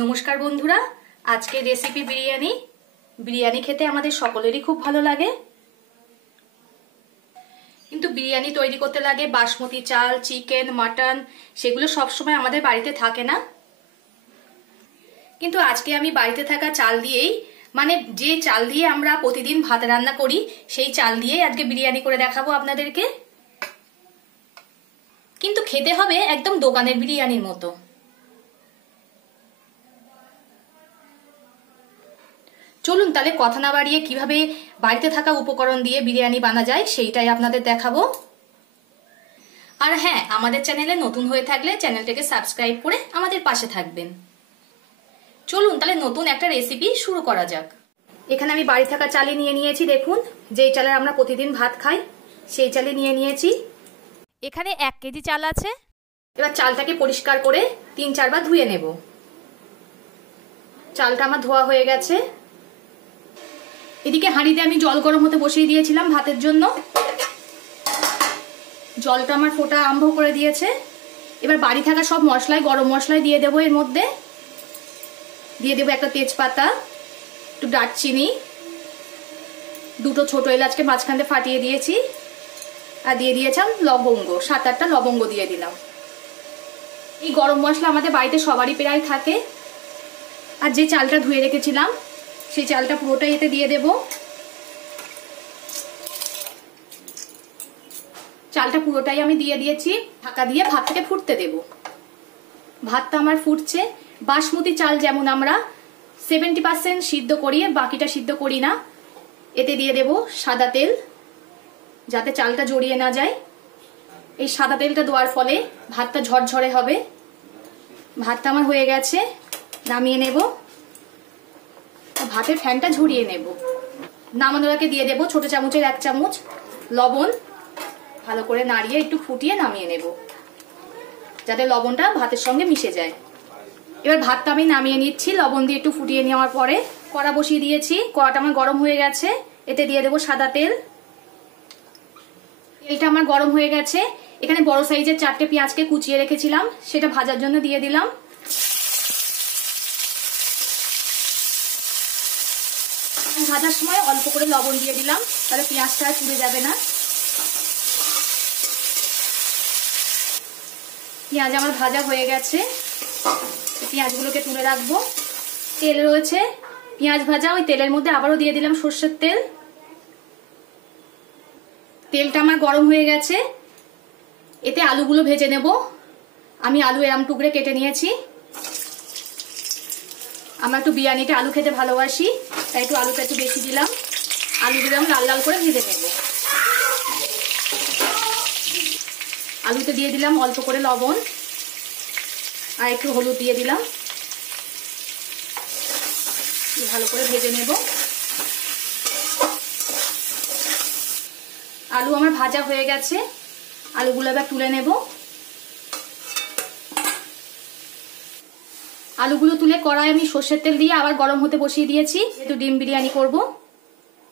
নমস্কার বন্ধুরা, আজকের রেসিপি বিরিয়ানি। বিরিয়ানি খেতে আমাদের সকলেরই খুব ভালো লাগে, কিন্তু বিরিয়ানি তৈরি করতে লাগে বাসমতি চাল, চিকেন, মাটন, সেগুলো সবসময় আমাদের বাড়িতে থাকে না। কিন্তু আজকে আমি বাড়িতে থাকা চাল দিয়েই, মানে যে চাল দিয়ে আমরা প্রতিদিন ভাত রান্না করি, সেই চাল দিয়েই আজকে বিরিয়ানি করে দেখাবো আপনাদেরকে। কিন্তু খেতে হবে একদম দোকানের বিরিয়ানির মতো। চলুন তাহলে কথা না বাড়িয়ে কিভাবে বাড়িতে থাকা উপকরণ দিয়ে বিরিয়ানি বানা যায় সেইটাই আপনাদের দেখাবো। আর হ্যাঁ, আমাদের চ্যানেলে নতুন হয়ে থাকলে চ্যানেলটাকে সাবস্ক্রাইব করে আমাদের পাশে থাকবেন। চলুন তাহলে নতুন একটা রেসিপি শুরু করা যাক। এখানে আমি বাড়ি থাকা চালই নিয়ে নিয়েছি, দেখুন যেই চালের আমরা প্রতিদিন ভাত খাই সেই চালে নিয়ে নিয়েছি। এখানে 1 কেজি চাল আছে। এবার চালটাকে পরিষ্কার করে 3-4 বার ধুয়ে নেব। চালটা আমার ধোয়া হয়ে গেছে। এদিকে হাঁড়িতে আমি জল গরম হতে বসিয়ে দিয়েছিলাম ভাতের জন্য। জলটা আমার ফোটা আরম্ভ করে দিয়েছে। এবার বাড়ি থাকা সব মশলাই, গরম মশলাই দিয়ে দেবো। এর মধ্যে দিয়ে দেবো একটা তেজপাতা, একটু দারচিনি, 2টো ছোট এলাচকে মাঝখানে ফাটিয়ে দিয়েছি, আর দিয়ে দিয়েছিলাম লবঙ্গ, 7-8টা লবঙ্গ দিয়ে দিলাম। এই গরম মশলা আমাদের বাড়িতে সবারই প্রায় থাকে। আর যে চালটা ধুয়ে রেখেছিলাম সেই চালটা পুরোটাই এতে দিয়ে দেব। চালটা পুরোটাই আমি দিয়ে দিয়েছি। ঢাকা দিয়ে ভাতটাকে ফুটতে দেব। ভাতটা আমার ফুটছে। বাসমতি চাল যেমন আমরা 70% সিদ্ধ করি, বাকিটা সিদ্ধ করি না। এতে দিয়ে দেব সাদা তেল, যাতে চালটা জড়িয়ে না যায়। এই সাদা তেলটা দেওয়ার ফলে ভাতটা ঝরঝরে হবে। ভাতটা আমার হয়ে গেছে, নামিয়ে নেব। ভাতের ফ্যানটা ঝরিয়ে নেব। নামানোর আগে দিয়ে দেব ছোট চামচের 1 চামচ লবণ। ভালো করে নাড়িয়ে একটু ফুটিয়ে নামিয়ে নেব, যাতে লবণটা ভাতের সঙ্গে মিশে যায়। এবার ভাতটা আমি নামিয়ে নিচ্ছি লবণ দিয়ে একটু ফুটিয়ে নেওয়ার পরে। কড়া বসিয়ে দিয়েছি, কড়াটা আমার গরম হয়ে গেছে। এতে দিয়ে দেব সাদা তেল। তেলটা আমার গরম হয়ে গেছে। এখানে বড় সাইজের 4টে পেঁয়াজকে কুচিয়ে রেখেছিলাম, সেটা ভাজার জন্য দিয়ে দিলাম। ভাজার সময় অল্প করে লবণ দিয়ে দিলাম, তাহলে পেঁয়াজটা আর পুড়ে যাবে না। পেঁয়াজ আমার ভাজা হয়ে গেছে। পেঁয়াজগুলোকে তুলে রাখবো। তেল রয়েছে, পেঁয়াজ ভাজা, ওই তেলের মধ্যে আবারও দিয়ে দিলাম সর্ষের তেল। তেলটা আমার গরম হয়ে গেছে। এতে আলুগুলো ভেজে নেব। আমি আলু এরম টুকরে কেটে নিয়েছি। আমরা একটু বিরিয়ানিতে আলু খেতে ভালোবাসি, তাই একটু আলুটা একটু বেশি দিলাম। আলুগুলো আমি লাল লাল করে ভেজে নেব। আলুতে দিয়ে দিলাম অল্প করে লবণ আর একটু হলুদ দিয়ে দিলাম। ভালো করে ভেজে নেব। আলু আমার ভাজা হয়ে গেছে। আলুগুলো এবার তুলে নেব। আলুগুলো তুলে কড়াই আমি সর্ষের তেল দিয়ে আবার গরম হতে বসিয়ে দিয়েছি। একটু ডিম বিরিয়ানি করব।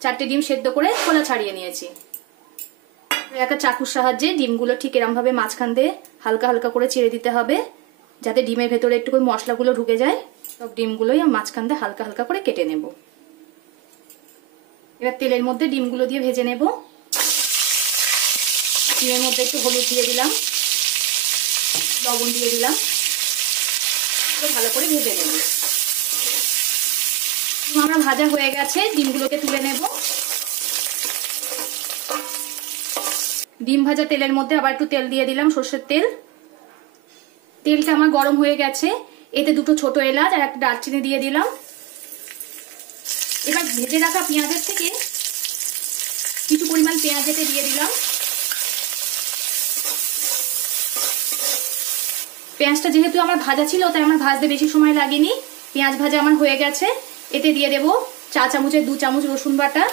4টে ডিম সেদ্ধ করে খোলা ছাড়িয়ে নিয়েছি। একটা চাকুর সাহায্যে ডিমগুলো ঠিক এরম ভাবে মাঝখান দিয়ে হালকা হালকা করে চিড়ে দিতে হবে, যাতে ডিমের ভেতরে একটু করে মশলাগুলো ঢুকে যায়। সব ডিমগুলোই মাঝখান দিয়ে হালকা হালকা করে কেটে নেব। এবার তেলের মধ্যে ডিমগুলো দিয়ে ভেজে নেব। ডিমের মধ্যে একটু হলুদ দিয়ে দিলাম, লবণ দিয়ে দিলাম, ভালো করে ভেজে নেব। আমার ভাজা হয়ে গেছে, ডিমগুলোকে তুলে নেব। ডিম ভাজা তেলের মধ্যে আবার একটু তেল দিয়ে দিলাম, সর্ষের তেল। তেলটা আমার গরম হয়ে গেছে। এতে 2টো ছোট এলাচ আর একটা দারচিনি দিয়ে দিলাম। এবার ভেজে রাখা পেঁয়াজের থেকে কিছু পরিমাণ পেঁয়াজ এতে দিয়ে দিলাম। পেঁয়াজটা যেহেতু আমার ভাজা ছিল, তাই আমার ভাজতে বেশি সময় লাগেনি। পেঁয়াজ ভাজা আমার হয়ে গেছে। এতে দিয়ে দেব 4 চামচের 2 চামচ রসুন বাটা।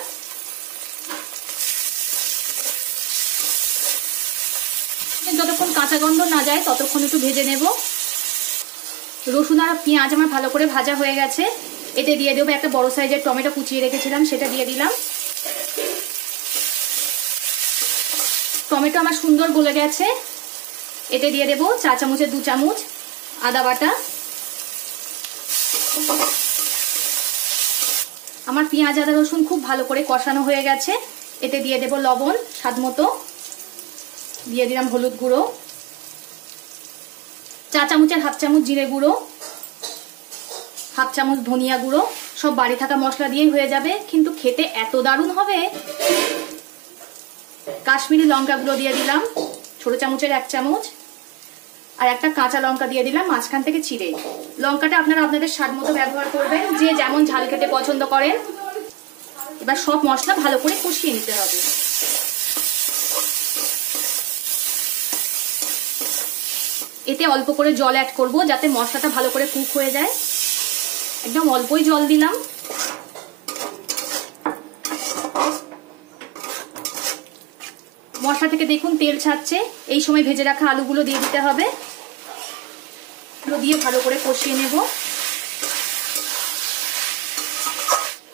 যতক্ষণ কাঁচা গন্ধ না যায় ততক্ষণ একটু ভেজে নেব। রসুন আর পেঁয়াজ আমার ভালো করে ভাজা হয়ে গেছে। এতে দিয়ে দেবো একটা বড় সাইজের টমেটো কুচিয়ে রেখেছিলাম, সেটা দিয়ে দিলাম। টমেটো আমার সুন্দর গলে গেছে। এতে দিয়ে দেবো 4 চামচের 2 চামচ আদা বাটা। আমার পেঁয়াজ আদা রসুন খুব ভালো করে কষানো হয়ে গেছে। এতে দিয়ে দেব লবণ স্বাদ মতো, দিয়ে দিলাম হলুদ গুঁড়ো, চা চামচের হাফ চামচ জিরে গুঁড়ো, হাফ চামচ ধনিয়া গুঁড়ো। সব বাড়ি থাকা মশলা দিয়েই হয়ে যাবে, কিন্তু খেতে এত দারুণ হবে। কাশ্মীরি লঙ্কা গুঁড়ো দিয়ে দিলাম ছোট চামচের 1 চামচ, আর একটা কাঁচা লঙ্কা দিয়ে দিলাম মাঝখান থেকে চিড়ে। লঙ্কাটা আপনারা আপনাদের স্বাদ মতো ব্যবহার করবেন, যে যেমন ঝাল খেতে পছন্দ করেন। এবার সব মশলা ভালো করে কষিয়ে নিতে হবে। এতে অল্প করে জল অ্যাড করব, যাতে মশলাটা ভালো করে কুক হয়ে যায়। একদম অল্পই জল দিলাম। মশলা থেকে দেখুন তেল ছাড়ছে, এই সময় ভেজে রাখা আলুগুলো দিয়ে দিতে হবে। এগুলো দিয়ে ভালো করে কষিয়ে নেব।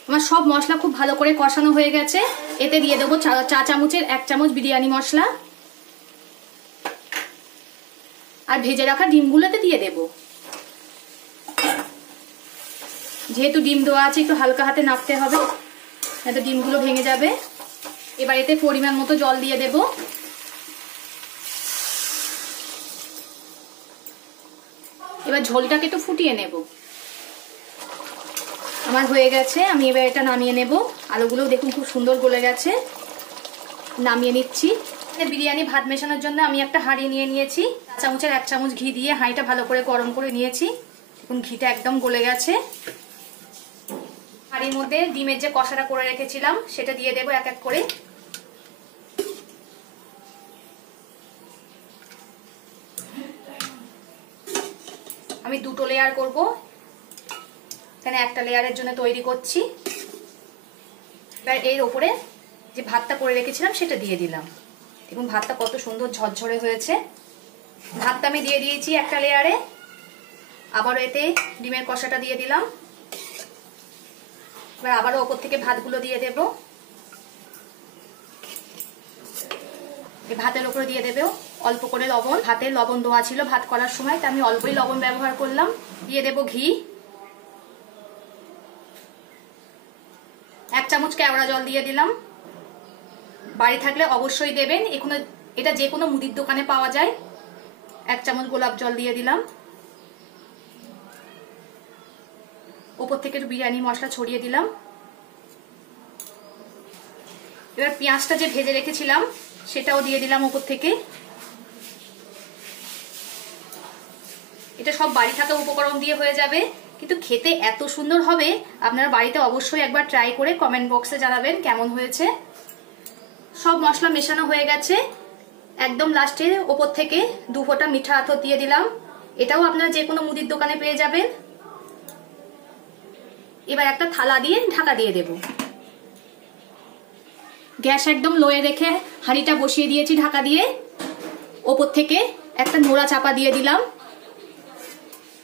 আমার সব মশলা খুব ভালো করে কষানো হয়ে গেছে। এতে দিয়ে দেবো চা চামচের 1 চামচ বিরিয়ানি মশলা, আর ভেজে রাখা ডিমগুলোতে দিয়ে দেব। যেহেতু ডিম দেওয়া আছে, একটু হালকা হাতে নাড়তে হবে, নয়তো ডিমগুলো ভেঙে যাবে। এবার এতে পরিমাণ মতো জল দিয়ে দেব। এবার ঝোলটাকে একটু ফুটিয়ে নেব। আমার হয়ে গেছে, আমি এবার এটা নামিয়ে নেব। আলুগুলো দেখুন খুব সুন্দর গলে গেছে। নামিয়ে নিচ্ছি। বিরিয়ানি ভাত মেশানোর জন্য আমি একটা হাঁড়ি নিয়ে নিয়েছি। চা চামচের 1 চামচ ঘি দিয়ে হাঁড়িটা ভালো করে গরম করে নিয়েছি। এখন ঘিটা একদম গলে গেছে। হাঁড়ির মধ্যে ডিমের যে কষাটা করে রেখেছিলাম সেটা দিয়ে দেবো এক এক করে। আমি 2টো লেয়ার করব, এখানে একটা লেয়ারের জন্য তৈরি করছি। এবার এর উপরে যে ভাতটা করে রেখেছিলাম সেটা দিয়ে দিলাম। দেখুন ভাতটা কত সুন্দর ঝরঝরে হয়েছে। ভাতটা আমি দিয়ে দিয়েছি একটা লেয়ারে। আবারও এতে ডিমের কষাটা দিয়ে দিলাম। এবার আবারও ওপর থেকে ভাতগুলো দিয়ে দেব। এই ভাতের উপরে দিয়ে দেব অল্প করে লবণ। ভাতে লবণ দেওয়া ছিল ভাত করার সময়, তা আমি অল্পই লবণ ব্যবহার করলাম। দিয়ে দেব ঘি, 1 চামচ কেওড়া জল দিয়ে দিলাম। বাড়ি থাকলে অবশ্যই দেবেন, এটা যে কোনো মুদির দোকানে পাওয়া যায়। 1 চামচ গোলাপ জল দিয়ে দিলাম। উপর থেকে একটু বিরিয়ানি মশলা ছড়িয়ে দিলাম। এবার পেঁয়াজটা যে ভেজে রেখেছিলাম সেটাও দিয়ে দিলাম উপর থেকে। এটা সব বাড়ি থাকা উপকরণ দিয়ে হয়ে যাবে, কিন্তু খেতে এত সুন্দর হবে। আপনারা বাড়িতে অবশ্যই একবার ট্রাই করে কমেন্ট বক্সে জানাবেন কেমন হয়েছে। সব মশলা মেশানো হয়ে গেছে। একদম লাস্টে ওপর থেকে 2 ফোঁটা মিঠা আতর দিয়ে দিলাম। এটাও আপনারা যে কোনো মুদির দোকানে পেয়ে যাবেন। এবার একটা থালা দিয়ে ঢাকা দিয়ে দেব। গ্যাস একদম লোয়ে রেখে হাঁড়িটা বসিয়ে দিয়েছি ঢাকা দিয়ে। ওপর থেকে একটা নোড়া চাপা দিয়ে দিলাম।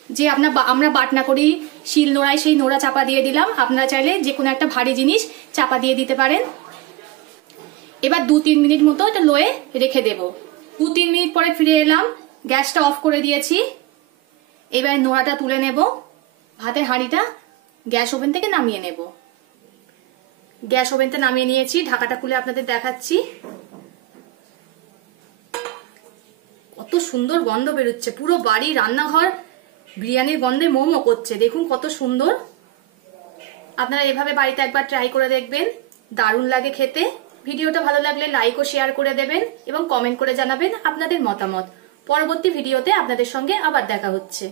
যে আমরা বাটনা করি শিল নোড়ায়, সেই নোড়া চাপা দিয়ে দিলাম। আপনারা চাইলে যে কোনো একটা ভারী জিনিস চাপা দিয়ে দিতে পারেন। এবার 2-3 মিনিট মতো এটা লোয়ে রেখে দেব। 2-3 মিনিট পরে ফিরে এলাম। গ্যাসটা অফ করে দিয়েছি। এবার নোড়াটা তুলে নেব। ভাতের হাঁড়িটা গ্যাস ওভেন থেকে নামিয়ে নেব। গ্যাস ওভেন থেকে নামিয়ে নিয়েছি। ঢাকাটা খুলে আপনাদের দেখাচ্ছি। কত সুন্দর গন্ধ বেরোচ্ছে, পুরো বাড়ি রান্নাঘর বিরিয়ানির গন্ধে মোমো করছে। দেখুন কত সুন্দর। আপনারা এভাবে বাড়িতে একবার ট্রাই করে দেখবেন, দারুণ লাগে খেতে। ভিডিওটা ভালো লাগলে লাইক ও শেয়ার করে দেবেন এবং কমেন্ট করে জানাবেন আপনাদের মতামত। পরবর্তী ভিডিওতে আপনাদের সঙ্গে আবার দেখা হচ্ছে।